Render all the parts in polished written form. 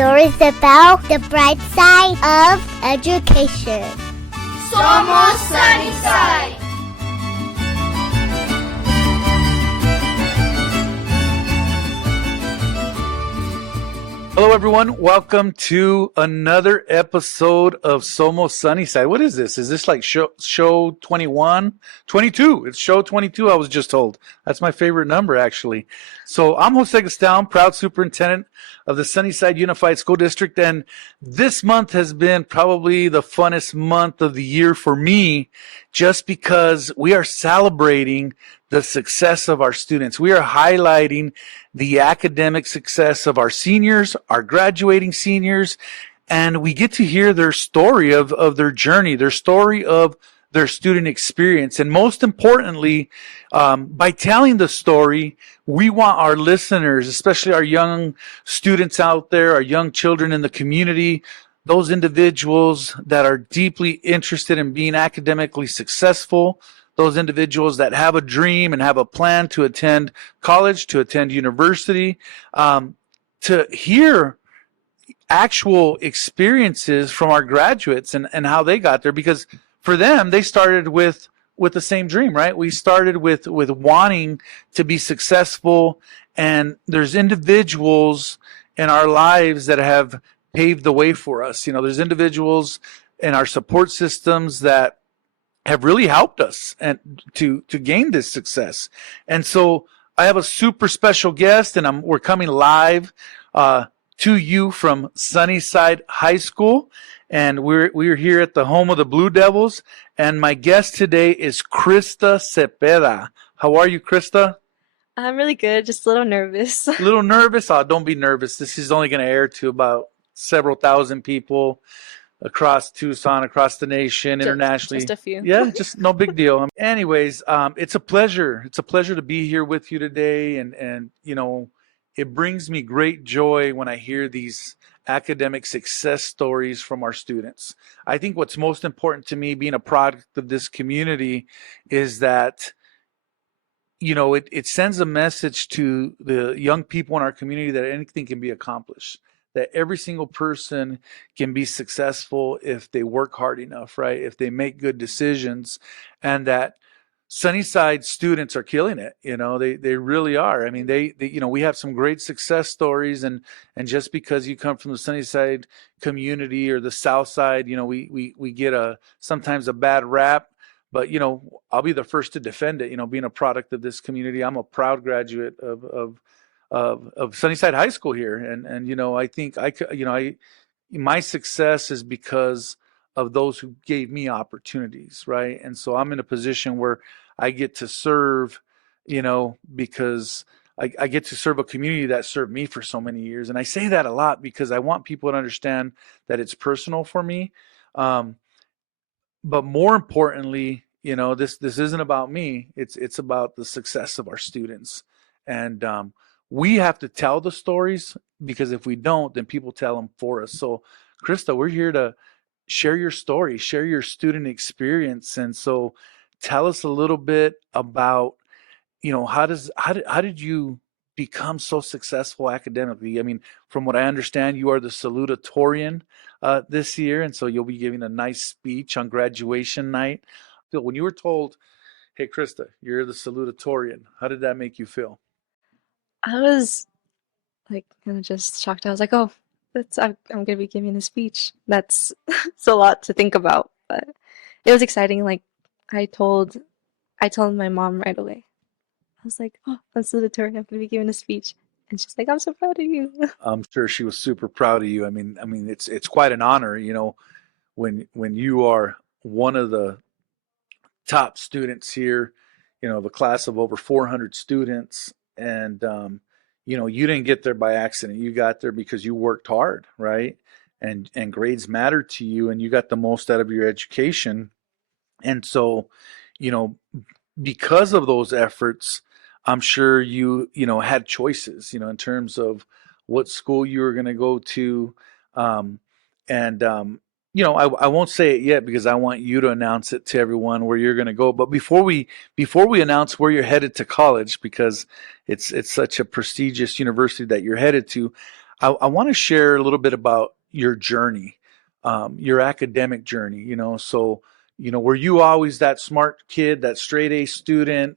stories about the bright side of education. Somos Sunnyside! Hello, everyone. Welcome to another episode of Somos Sunnyside. What is this? Is this like show 21? 22. It's show 22, I was just told. That's my favorite number, actually. So I'm Jose Gaston, proud superintendent of the Sunnyside Unified School District. And this month has been probably the funnest month of the year for me, just because we are celebrating the success of our students. We are highlighting the academic success of our seniors, our graduating seniors, and we get to hear their story of their journey, their story of their student experience. And most importantly, by telling the story, we want our listeners, especially our young students out there, our young children in the community, those individuals that are deeply interested in being academically successful, those individuals that have a dream and have a plan to attend college, to attend university, to hear actual experiences from our graduates and how they got there. Because for them, they started with the same dream, right? We started with wanting to be successful, and there's individuals in our lives that have paved the way for us. You know, there's individuals in our support systems that have really helped us and to gain this success. And so I have a super special guest, and we're coming live to you from Sunnyside High School, and we're here at the home of the Blue Devils. And my guest today is Crista Zepeda. How are you, Crista? I'm really good, just a little nervous. A little nervous? Oh, don't be nervous. This is only going to air to about several thousand people across Tucson, across the nation, internationally. Just a few. Yeah, just no big deal. Anyways, it's a pleasure. It's a pleasure to be here with you today. And you know, it brings me great joy when I hear these academic success stories from our students. I think what's most important to me, being a product of this community, is that, you know, it sends a message to the young people in our community that anything can be accomplished, that every single person can be successful if they work hard enough, right? If they make good decisions, and that Sunnyside students are killing it. You know, they really are. I mean, they you know, we have some great success stories, and just because you come from the Sunnyside community or the South Side, you know, we get sometimes a bad rap. But, you know, I'll be the first to defend it. You know, being a product of this community, I'm a proud graduate of Sunnyside High School here, and you know, I think my success is because of those who gave me opportunities, right? And so I'm in a position where I get to serve, you know, because I get to serve a community that served me for so many years. And I say that a lot because I want people to understand that it's personal for me. But more importantly, you know, this isn't about me. It's about the success of our students. And we have to tell the stories, because if we don't, then people tell them for us. So, Crista, we're here to share your story, share your student experience. And so tell us a little bit about, you know, how did you become so successful academically? I mean, from what I understand, you are the salutatorian this year, and so you'll be giving a nice speech on graduation night. So when you were told, hey, Crista, you're the salutatorian, how did that make you feel? I was like kind of just shocked. I was like, oh, I'm going to be giving a speech. That's it's a lot to think about, but it was exciting. Like I told my mom right away. I was like, oh, I'm salutatorian. I'm going to be giving a speech. And she's like, I'm so proud of you. I'm sure she was super proud of you. I mean, it's quite an honor, you know, when you are one of the top students here, you know, the class of over 400 students, and you know, you didn't get there by accident. You got there because you worked hard, right? And grades matter to you, and you got the most out of your education. And so, you know, because of those efforts, I'm sure you had choices, you know, in terms of what school you were going to go to. You know, I won't say it yet because I want you to announce it to everyone where you're going to go. But before we announce where you're headed to college, because it's such a prestigious university that you're headed to, I want to share a little bit about your journey, your academic journey. So were you always that smart kid, that straight A student?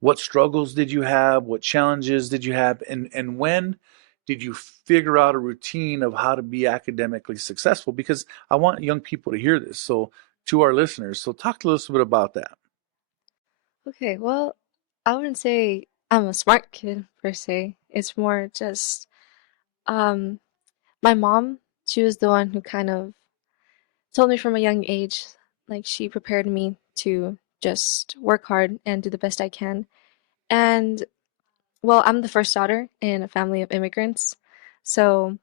What struggles did you have? What challenges did you have? And when did you figure out a routine of how to be academically successful? Because I want young people to hear this. So to our listeners, so talk to us a bit about that. Okay, well, I wouldn't say I'm a smart kid per se. It's more just um my mom, she was the one who kind of told me from a young age, like she prepared me to just work hard and do the best I can. And well, I'm the first daughter in a family of immigrants. So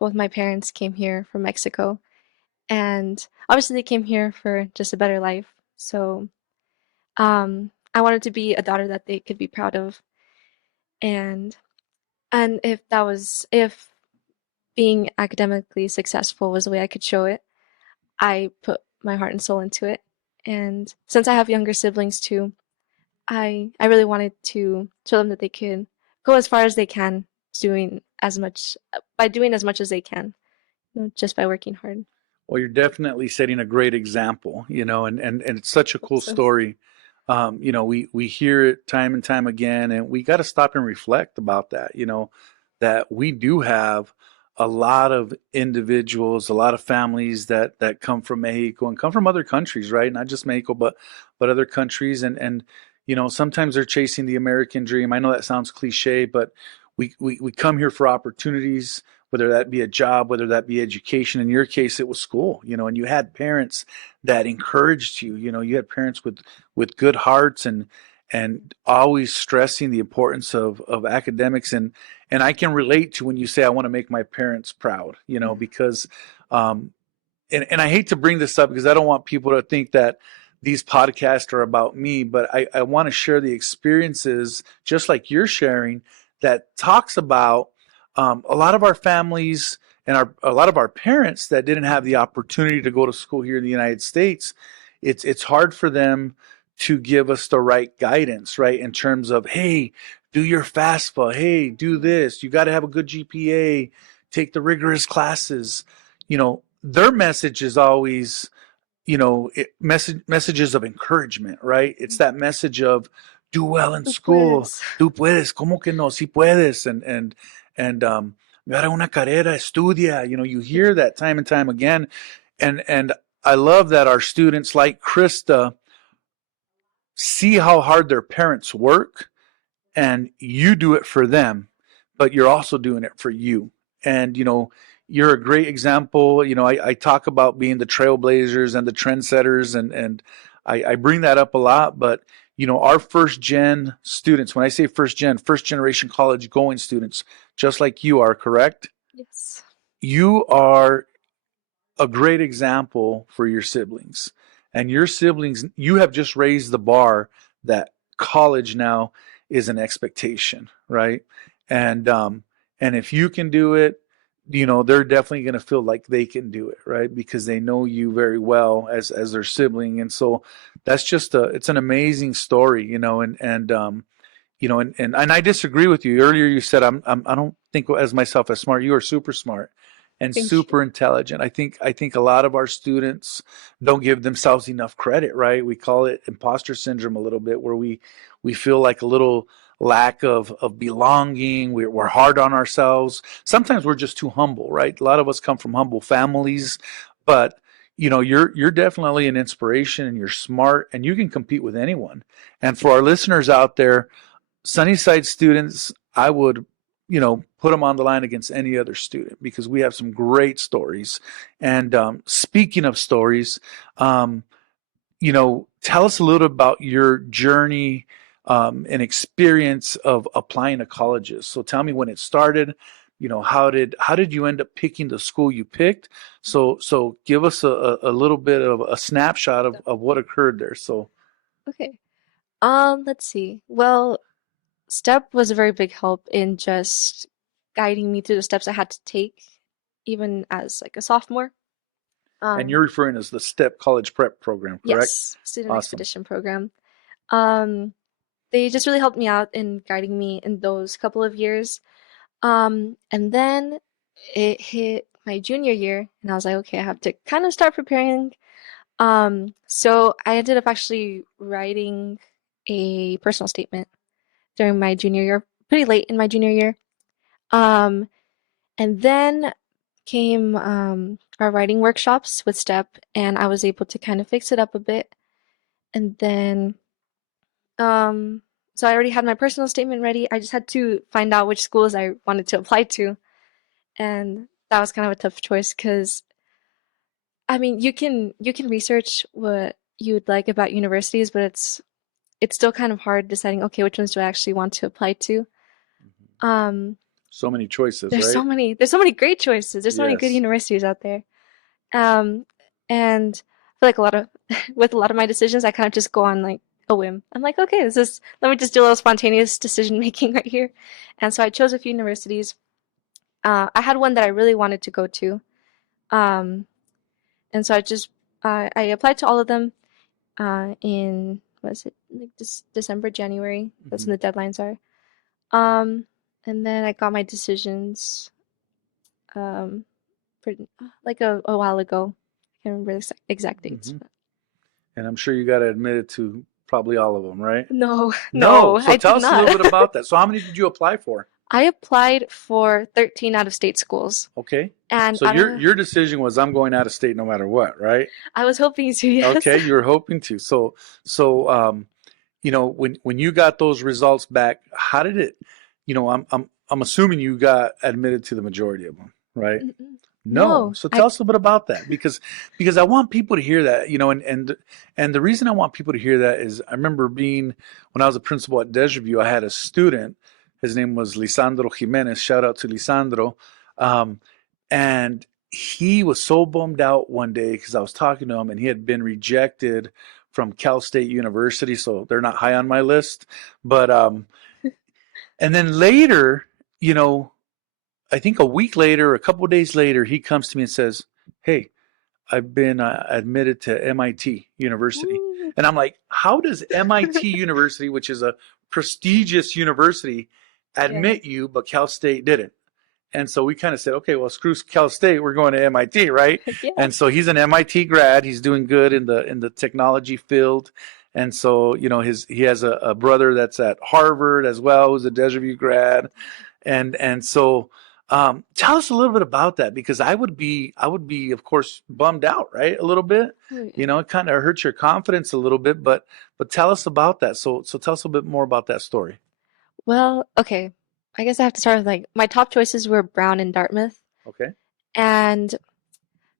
both my parents came here from Mexico, and obviously they came here for just a better life. So I wanted to be a daughter that they could be proud of. And if being academically successful was the way I could show it, I put my heart and soul into it. And since I have younger siblings too, I really wanted to show them that they could go as far as they can, doing as much as they can, just by working hard. Well, you're definitely setting a great example, and it's such a cool So, story. We hear it time and time again, and we got to stop and reflect about that, that we do have a lot of individuals, a lot of families that come from Mexico and come from other countries, right? Not just Mexico, but other countries, and sometimes they're chasing the American dream. I know that sounds cliche, but we come here for opportunities, whether that be a job, whether that be education. In your case, it was school, and you had parents that encouraged you. You had parents with good hearts and always stressing the importance of academics. And I can relate to when you say, I want to make my parents proud, because and I hate to bring this up because I don't want people to think that these podcasts are about me, but I want to share the experiences just like you're sharing that talks about a lot of our families and a lot of our parents that didn't have the opportunity to go to school here in the United States. It's hard for them to give us the right guidance, right? In terms of, hey, do your FAFSA, hey, do this. You got to have a good GPA, take the rigorous classes. Their message is always, messages of encouragement, right? It's that message of do well in tú school. puedes. Tú puedes, ¿cómo que no? Sí puedes. And agarra una carrera, estudia. You hear that time and time again. And I love that our students like Crista see how hard their parents work, and you do it for them, but you're also doing it for you. And you're a great example. I talk about being the trailblazers and the trendsetters, and I bring that up a lot. But our first gen students, when I say first generation college going students, just like you are, correct? Yes. You are a great example for your siblings. And your siblings, you have just raised the bar that college now is an expectation, right? And if you can do it, they're definitely going to feel like they can do it, right? Because they know you very well as their sibling. And so that's just it's an amazing story, and I disagree with you. Earlier you said I don't think as myself as smart. You are super smart and Thank super you. intelligent. I think a lot of our students don't give themselves enough credit, right? We call it imposter syndrome a little bit, where we feel like a little lack of belonging. We're hard on ourselves. Sometimes we're just too humble, right? A lot of us come from humble families, but you're definitely an inspiration, and you're smart, and you can compete with anyone. And for our listeners out there, Sunnyside students, I would, put them on the line against any other student, because we have some great stories. And speaking of stories, tell us a little about your journey and experience of applying to colleges. So tell me when it started. How did you end up picking the school you picked? So give us a little bit of a snapshot of what occurred there. So Okay. Let's see. Well, STEP was a very big help in just guiding me through the steps I had to take, even as like a sophomore. and Um, you're referring as the STEP College Prep Program, correct? yes, Student Awesome. Expedition Program. Um, they just really helped me out in guiding me in those couple of years. And then it hit my junior year, and I was like, okay, I have to kind of start preparing. So I ended up actually writing a personal statement during my junior year, pretty late in my junior year. Um, and then came our writing workshops with STEP, and I was able to kind of fix it up a bit. And then, um, so I already had my personal statement ready. I just had to find out which schools I wanted to apply to, and that was kind of a tough choice because I mean, you can research what you would like about universities, but it's still kind of hard deciding, okay, which ones do I actually want to apply to? Um, So many choices, there's right? there's so many great choices. There's so many good Yes. universities out there. Um, and I feel like a lot of with a lot of my decisions, I kind of just go on like a whim. I'm like, okay, let me just do a little spontaneous decision making right here. And so I chose a few universities. I had one that I really wanted to go to. Um, and so I applied to all of them in what is it like December, January. That's when the deadlines are. Um, and then I got my decisions um like a while ago. I can't remember the exact dates. Mhm. But And I'm sure you got admitted to probably all of them, right? no, No. no, So I tell did us a little not. bit about that. So how many did you apply for? I applied for 13 out of state schools, Okay. and So your decision was I'm going out of state no matter what, right? I was hoping to, yes. Okay, you were hoping to. So you know, when you got those results back, how did it, you know, I'm assuming you got admitted to the majority of them, right? Mm-mm. No. No, So tell us a little bit about that because I want people to hear that, you know, and the reason I want people to hear that is I remember being when I was a principal at Desreview, I had a student, his name was Lisandro Jimenez, shout out to Lisandro. And he was so bummed out one day because I was talking to him and he had been rejected from Cal State University, so they're not high on my list. But and then later, you know, I think a week later, a couple of days later, he comes to me and says, "Hey, I've been admitted to MIT University," Ooh. and I'm like, "How does MIT University, which is a prestigious university, Yeah. admit you, but Cal State didn't?" And so we kind of said, okay, well, screw Cal State, we're going to MIT, right? Yeah. And so he's an MIT grad. He's doing good in the technology field. And so, you know, he has a brother that's at Harvard as well, who's a Desreview grad. And so tell us a little bit about that because I would be of course bummed out, right? A little bit. Oh, yeah. You know, it kind of hurts your confidence a little bit, but tell us about that. So tell us a bit more about that story. Well, okay. I guess I have to start with like my top choices were Brown and Dartmouth. Okay. And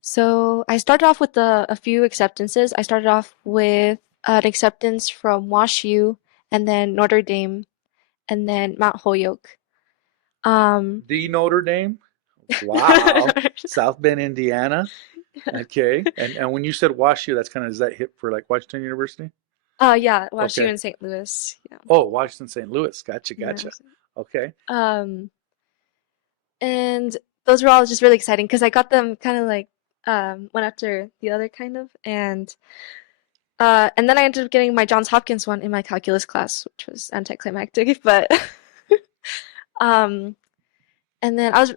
so I started off with a few acceptances. I started off with an acceptance from WashU and then Notre Dame and then Mount Holyoke. The Notre Dame? Wow. South Bend, Indiana. Okay. And when you said WashU, that's kind of, is that hip for like Washington University? Yeah, WashU Okay. in St. Louis. Yeah. Oh, Washington, St. Louis. Gotcha, Yeah. gotcha. Okay. And those were all just really exciting because I got them kind of like one after the other kind of and then I ended up getting my Johns Hopkins one in my calculus class, which was anticlimactic, but um and then I was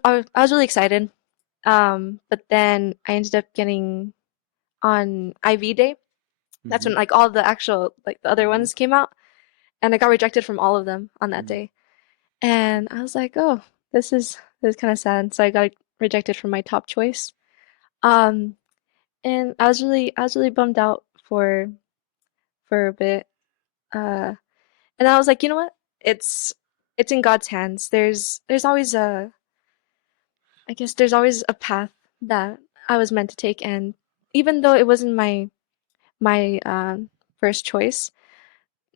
really excited. But then I ended up getting on IV day. That's when Mhm. like all the actual like the other Mhm. ones came out, and I got rejected from all of them on that Mhm. day. And I was like, oh, this is kind of sad. So I got rejected from my top choice. Um, and I was really bummed out for a bit. Uh, and I was like, you know what? It's in God's hands. There's always I guess there's always a path that I was meant to take, and even though it wasn't my first choice,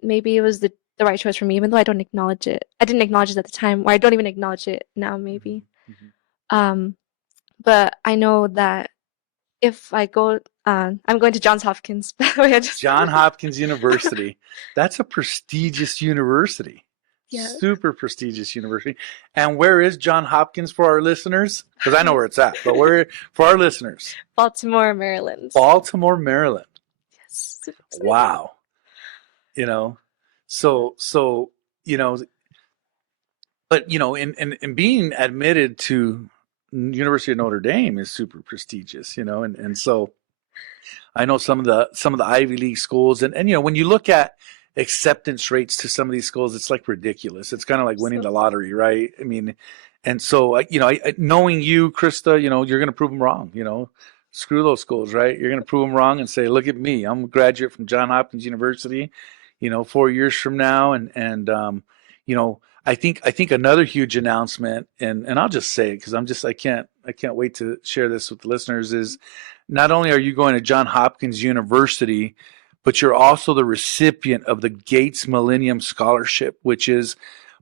maybe it was the right choice for me, even though I don't acknowledge it. I didn't acknowledge it at the time, or I don't even acknowledge it now, maybe. Mhm. Um, but I know that if I go, I'm going to Johns Hopkins. By the way, I just Johns Hopkins University. That's a prestigious university. yeah, Super prestigious university. And where is Johns Hopkins for our listeners? Because I know where it's at, but where for our listeners? Baltimore, Maryland. Baltimore, Maryland. Yes, super exciting. Wow. You know, so you know, but in being admitted to University of Notre Dame is super prestigious, and so I know some of the Ivy League schools, and when you look at acceptance rates to some of these schools, it's like ridiculous. It's kind of like winning the lottery, right? I mean, and so knowing you, Crista, you're going to prove them wrong. Screw those schools, right? You're going to prove them wrong and say, look at me, I'm a graduate from Johns Hopkins University. 4 years from now, and I think another huge announcement, and I'll just say it because I can't wait to share this with the listeners, is not only are you going to Johns Hopkins University, but you're also the recipient of the Gates Millennium Scholarship, which is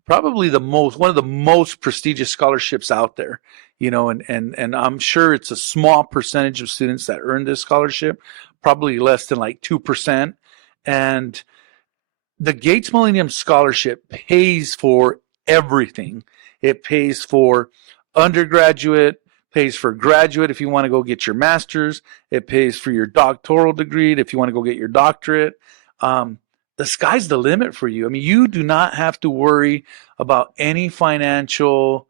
probably one of the most prestigious scholarships out there. And I'm sure it's a small percentage of students that earn this scholarship, probably less than like 2%. And the Gates Millennium Scholarship pays for everything. It pays for undergraduate, pays for graduate if you want to go get your master's. It pays for your doctoral degree if you want to go get your doctorate. The sky's the limit for you. I mean, you do not have to worry about any financial,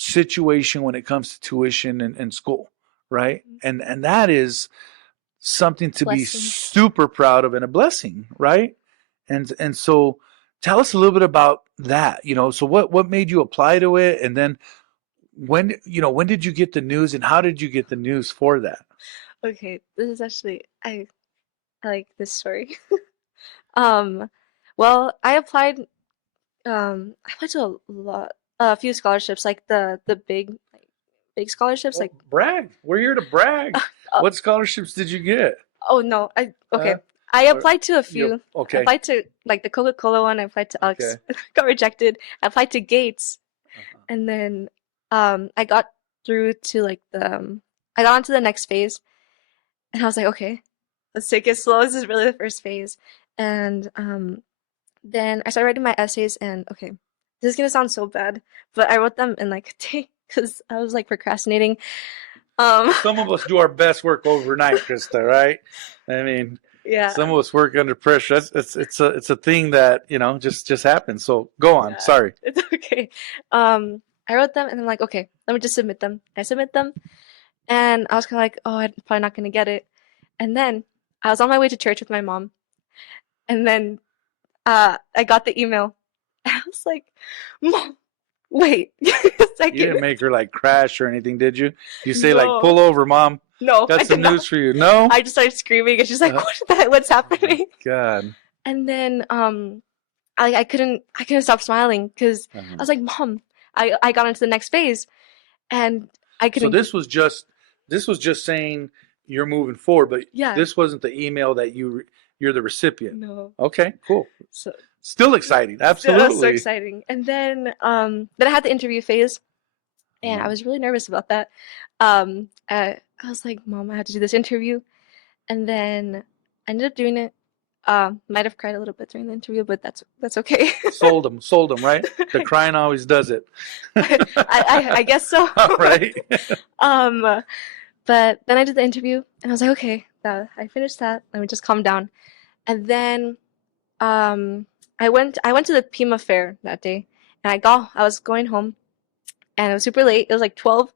situation when it comes to tuition and school, right? And that is something to be super proud of and a blessing, right? And so tell us a little bit about that, so what made you apply to it, and then when did you get the news, and how did you get the news for that? Okay, this is actually I like this story. Well, I applied to a few scholarships, like the big scholarships, like brag. We're here to brag. What scholarships did you get? Oh no, I applied to a few. Okay. I applied to like the Coca-Cola one. I applied to Alex. Okay. Got rejected. I applied to Gates, and then I got through to I got onto the next phase, and I was like, okay, let's take it slow. This is really the first phase, and then I started writing my essays, and okay, this is gonna sound so bad, but I wrote them in like a day because I was like procrastinating. Some of us do our best work overnight, Crista, right? I mean. Yeah. Some of us work under pressure. It's a thing that just happens. So go on. Yeah. Sorry. It's okay. I wrote them and I'm like, okay, let me just submit them. I submit them, and I was kind of like, oh, I'm probably not gonna get it. And then I was on my way to church with my mom, and then I got the email. I was like, Mom, wait a second. You didn't make her like crash or anything, did you? You say like, pull over, Mom. No, got some news for you. No, I just started screaming, and she's like, "What's happening?" Oh, God. And then I couldn't stop smiling because I was like, "Mom, I got into the next phase," and I couldn't. So this was just saying you're moving forward, but this wasn't the email that you're the recipient. No. Okay, cool. So still exciting, absolutely. So exciting. And then I had the interview phase, and I was really nervous about that. I was like, Mom, I have to do this interview. And then I ended up doing it. Might have cried a little bit during the interview, but that's okay. Sold them, right? The crying always does it. I guess so. Right. But then I did the interview, and I was like, okay, I finished that. Let me just calm down. And then I went to the Pima Fair that day, and I was going home, and it was super late. It was like 12.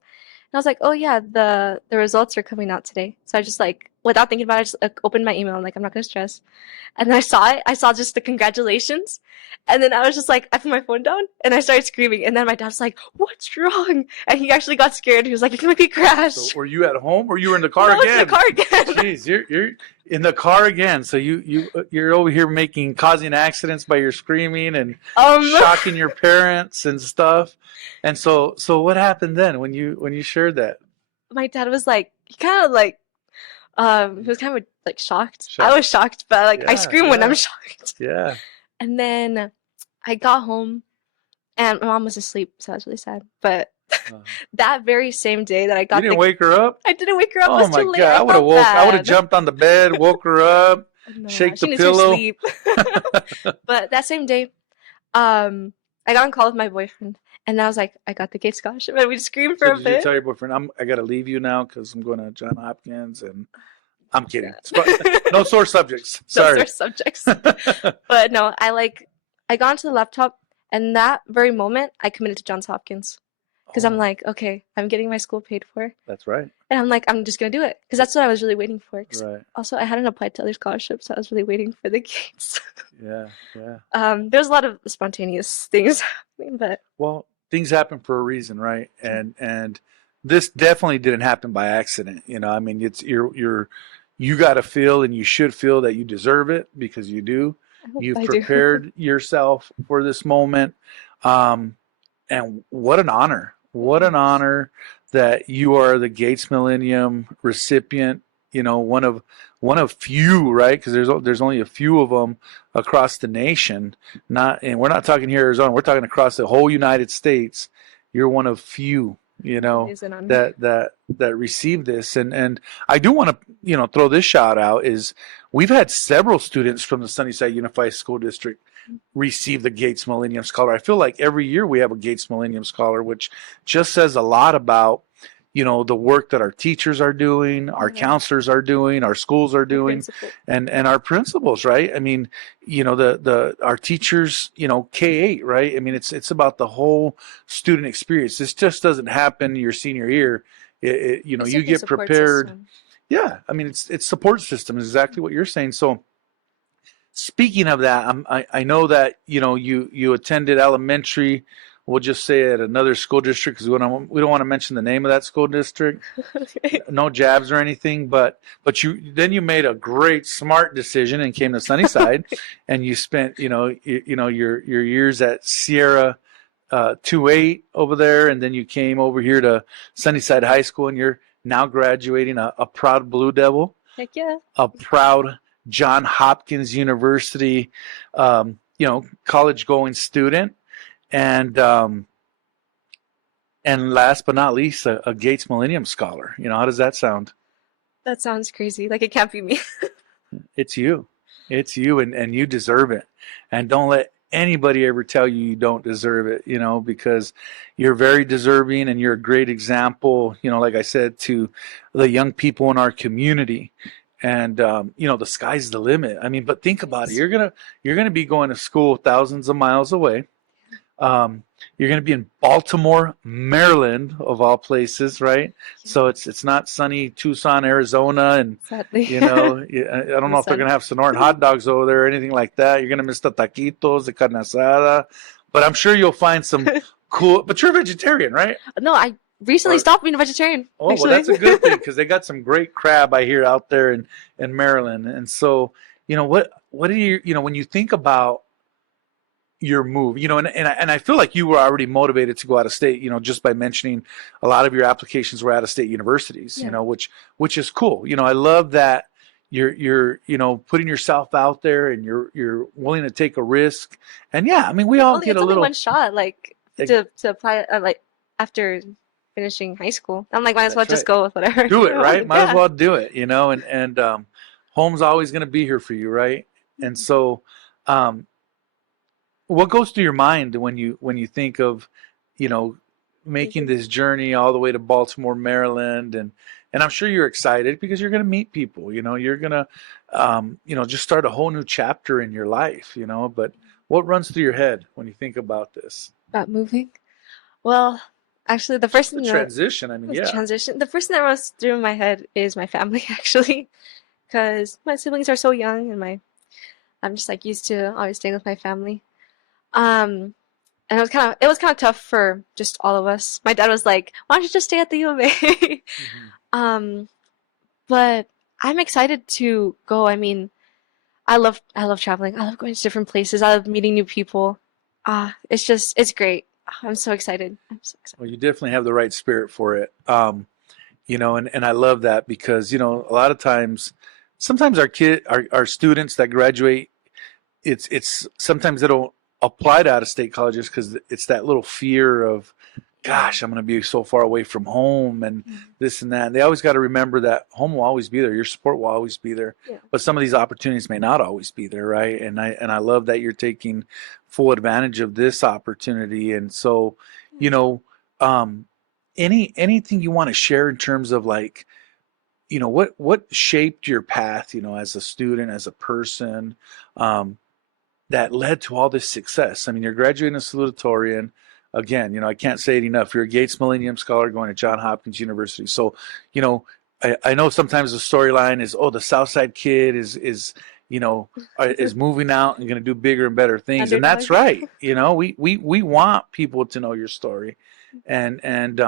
And I was like, oh yeah, the results are coming out today. So I just without thinking about it, I just opened my email. I'm like, I'm not gonna stress. And then I saw it. I saw just the congratulations. And then I was just like, I put my phone down and I started screaming. And then my dad was like, what's wrong? And he actually got scared. He was like, you can make me crash. So were you at home or you were in the car again? In the car again. Jeez, you're in the car again. So you're over here causing accidents by your screaming and shocking your parents and stuff. And so what happened then when you shared that? My dad was like, he kind of he was kind of like shocked. I was shocked, but I scream when I'm shocked. Yeah. And then I got home, and my mom was asleep, so I was really sad. But that very same day that I got, you didn't wake her up. I didn't wake her up. Oh it was my too late. God! I would have jumped on the bed, woke her up, shake the pillow. Sleep. But that same day, I got on call with my boyfriend. And I was like, I got the Gates Scholarship, and we screamed for a bit. Did you tell your boyfriend, I got to leave you now because I'm going to Johns Hopkins? And I'm kidding. No sore subjects. Sorry. No sore subjects. But no, I got onto the laptop, And that very moment, I committed to Johns Hopkins because I'm Oh, like, okay, I'm getting my school paid for. that's right. And I'm like, I'm just gonna do it because that's what I was really waiting for. 'Cause Right. also, I hadn't applied to other scholarships, so I was really waiting for the Gates. Yeah. Yeah. There's a lot of spontaneous things happening, but Well, things happen for a reason, right? And this definitely didn't happen by accident. I mean, it's you got to feel, and you should feel that you deserve it, because you do. I hope You've I do. prepared yourself for this moment. And what an honor. What an honor that you are the Gates Millennium recipient, one of few, right? Because there's only a few of them across the nation. And we're not talking here in Arizona. We're talking across the whole United States. You're one of few, It is an honor. that received this. And I do want to, throw this shout out is we've had several students from the Sunnyside Unified School District receive the Gates Millennium Scholar. I feel like every year we have a Gates Millennium Scholar, which just says a lot about, the work that our teachers are doing, our counselors are doing, our schools are doing, and our principals, right? I mean, our teachers, K-8, right? I mean, it's about the whole student experience. This just doesn't happen your senior year. You It's you like a get support prepared. system. Yeah, I mean, it's support system is exactly what you're saying. So speaking of that, I know that you attended elementary. We'll just say at another school district because we don't want to mention the name of that school district. Okay. No jabs or anything, but you made a great smart decision and came to Sunnyside, and you spent your years at Sierra 2-8 over there, and then you came over here to Sunnyside High School, and you're now graduating a proud Blue Devil, Heck yeah. a proud Johns Hopkins University, college going student, and last but not least, a Gates Millennium Scholar. How does that sound? That sounds crazy. Like it can't be me. It's you, and you deserve it. And don't let anybody ever tell you don't deserve it. Because you're very deserving, and you're a great example. Like I said, to the young people in our community. And the sky's the limit. I mean, but think about it. You're gonna be going to school thousands of miles away. You're gonna be in Baltimore, Maryland, of all places, right? So it's not sunny Tucson, Arizona, and Sadly. I don't know if they're gonna have Sonoran hot dogs over there or anything like that. You're gonna miss the taquitos, the carne asada, but I'm sure you'll find some cool. But you're a vegetarian, right? No, I recently stopped being a vegetarian. Oh, actually. well, that's a good thing because they got some great crab I hear out there in Maryland. And so, what do you, when you think about your move, and I feel like you were already motivated to go out of state, just by mentioning a lot of your applications were out of state universities, Yeah. which is cool. I love that you're putting yourself out there, and you're willing to take a risk. And yeah, I mean, we all get a It's only little one shot, like to apply, like after finishing high school. I'm like, might as well That's just go with whatever. do it, right? Might as Yeah. well do it, and home's always going to be here for you, right? And so, what goes through your mind when you think of, making this journey all the way to Baltimore, Maryland, and I'm sure you're excited because you're going to meet people, you're going to, just start a whole new chapter in your life, but what runs through your head when you think about this? About moving? Well, actually, the first The thing transition, I mean, yeah. transition. The first thing that runs through my head is my family, actually, because my siblings are so young, and I'm just like used to always staying with my family. And it was kind of tough for just all of us. My dad was like, "Why don't you just stay at the U of A?" Mm-hmm. But I'm excited to go. I mean, I love traveling. I love going to different places. I love meeting new people. It's great. I'm so excited. Well, you definitely have the right spirit for it. And I love that because, a lot of times, sometimes our students that graduate, it's sometimes they don't apply to out-of-state colleges because it's that little fear of, gosh, I'm going to be so far away from home and this and that. And they always got to remember that home will always be there. Your support will always be there. Yeah. But some of these opportunities may not always be there, right? And I love that you're taking full advantage of this opportunity. And so, anything you want to share in terms of like, what shaped your path, as a student, as a person, that led to all this success. I mean, you're graduating a salutatorian. Again, I can't say it enough. You're a Gates Millennium Scholar going to Johns Hopkins University. So, I know sometimes the storyline is, the Southside kid is moving out and going to do bigger and better things. Underdog. And that's right. We want people to know your story. And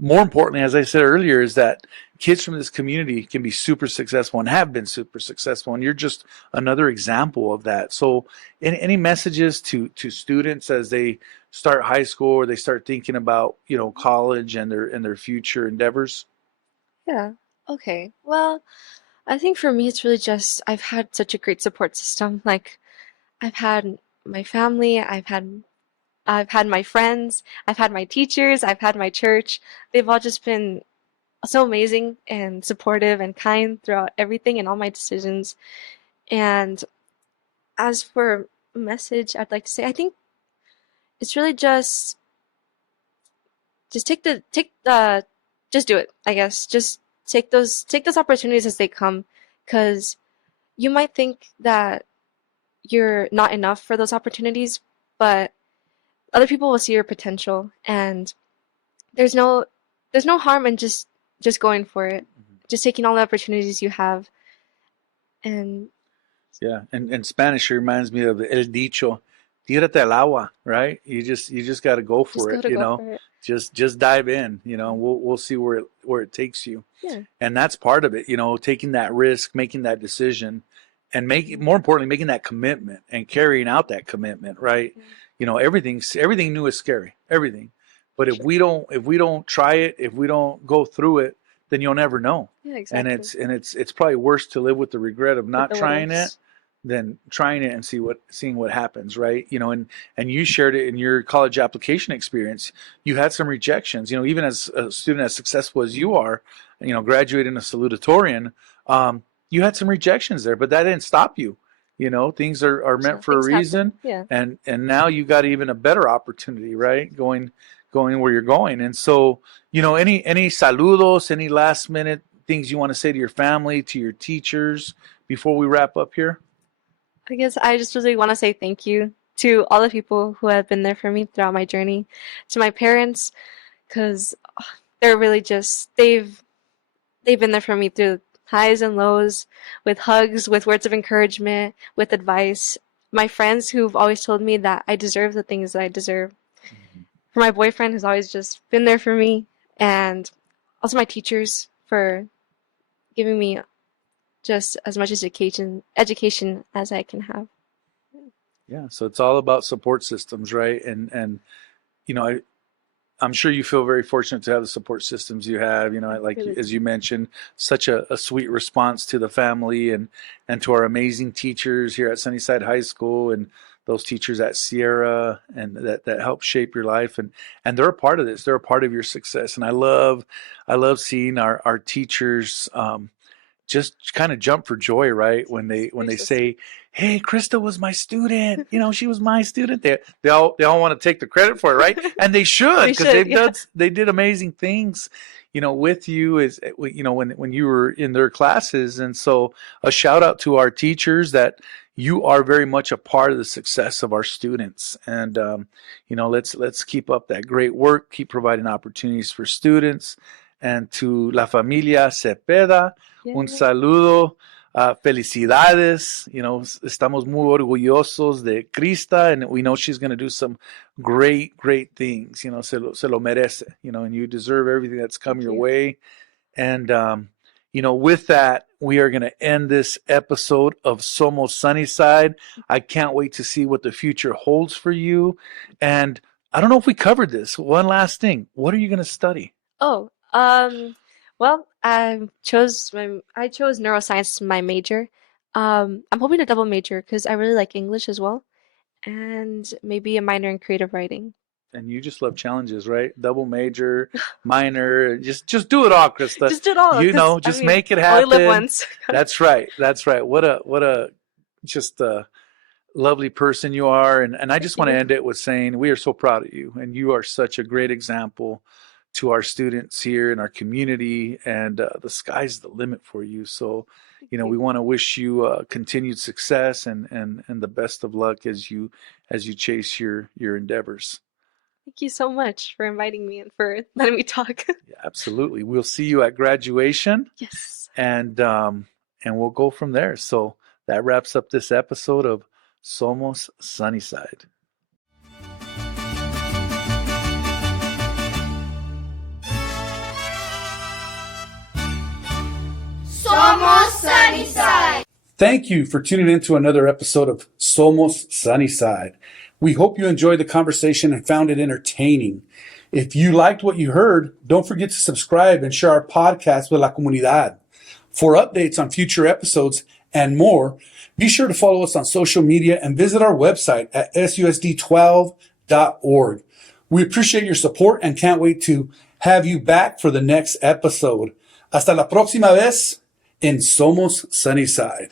more importantly, as I said earlier, is that kids from this community can be super successful and have been super successful. And you're just another example of that. So any messages to students as they start high school or they start thinking about, college and their future endeavors? Yeah. Okay. Well, I think for me, it's really just I've had such a great support system. Like, I've had my family, I've had my friends, I've had my teachers, I've had my church. They've all just been so amazing and supportive and kind throughout everything and all my decisions. And as for a message, I'd like to say, I think it's really just just do it, I guess. Just take those opportunities as they come, because you might think that you're not enough for those opportunities, but other people will see your potential, and there's no harm in just going for it, just taking all the opportunities you have. And Yeah, and Spanish reminds me of el dicho, tírate al agua, right? You just got to go for it, Just dive in, we'll see where it takes you. Yeah. And that's part of it, taking that risk, making that decision, and more importantly, making that commitment and carrying out that commitment, right? Everything new is scary, everything. But if we don't try it, if we don't go through it, then you'll never know. Yeah, exactly. And it's probably worse to live with the regret of not trying it than trying it and seeing what happens, right? And you shared it in your college application experience. You had some rejections, even as a student as successful as you are, graduating a salutatorian, you had some rejections there, but that didn't stop you. Things are meant for a reason. Yeah. And now you got even a better opportunity, right? Going where you're going. And so, any saludos, any last minute things you want to say to your family, to your teachers before we wrap up here? I guess I just really want to say thank you to all the people who have been there for me throughout my journey, to my parents, because they're really they've been there for me through highs and lows, with hugs, with words of encouragement, with advice. My friends who've always told me that I deserve the things that I deserve. For my boyfriend who's always just been there for me, and also my teachers for giving me just as much education as I can have. Yeah, so it's all about support systems, right? And I'm sure you feel very fortunate to have the support systems you have. Like Really. As you mentioned, such a sweet response to the family and to our amazing teachers here at Sunnyside High School, and those teachers at Sierra, and that help shape your life, and they're a part of this. They're a part of your success, and I love seeing our teachers just kind of jump for joy, right? When they say, "Hey, Crista was my student. She was my student." They all want to take the credit for it, right? And they should, because they did amazing things, with you when you were in their classes. And so a shout out to our teachers, that you are very much a part of the success of our students. And let's keep up that great work, keep providing opportunities for students. And to la familia Zepeda, un saludo, felicidades. Estamos muy orgullosos de Crista, and we know she's going to do some great things. Se lo merece, and you deserve everything that's come your way. And, with that, we are going to end this episode of Somos Sunnyside. I can't wait to see what the future holds for you. And I don't know if we covered this. One last thing. What are you going to study? Well, I chose neuroscience as my major. I'm hoping to double major because I really like English as well, and maybe a minor in creative writing. And you just love challenges, right? Double major, minor, just do it all, Crista. Just do it all. Make it happen. Only live once. That's right. What a just a lovely person you are. And I just want to end it with saying we are so proud of you, and you are such a great example to our students here in our community, and the sky's the limit for you. So, we want to wish you continued success and the best of luck as you chase your endeavors. Thank you so much for inviting me and for letting me talk. Yeah, absolutely. We'll see you at graduation. Yes. And we'll go from there. So that wraps up this episode of Somos Sunnyside. Somos Sunnyside. Thank you for tuning in to another episode of Somos Sunnyside. We hope you enjoyed the conversation and found it entertaining. If you liked what you heard, don't forget to subscribe and share our podcast with la comunidad. For updates on future episodes and more, be sure to follow us on social media and visit our website at susd12.org. We appreciate your support and can't wait to have you back for the next episode. Hasta la próxima vez en Somos Sunnyside.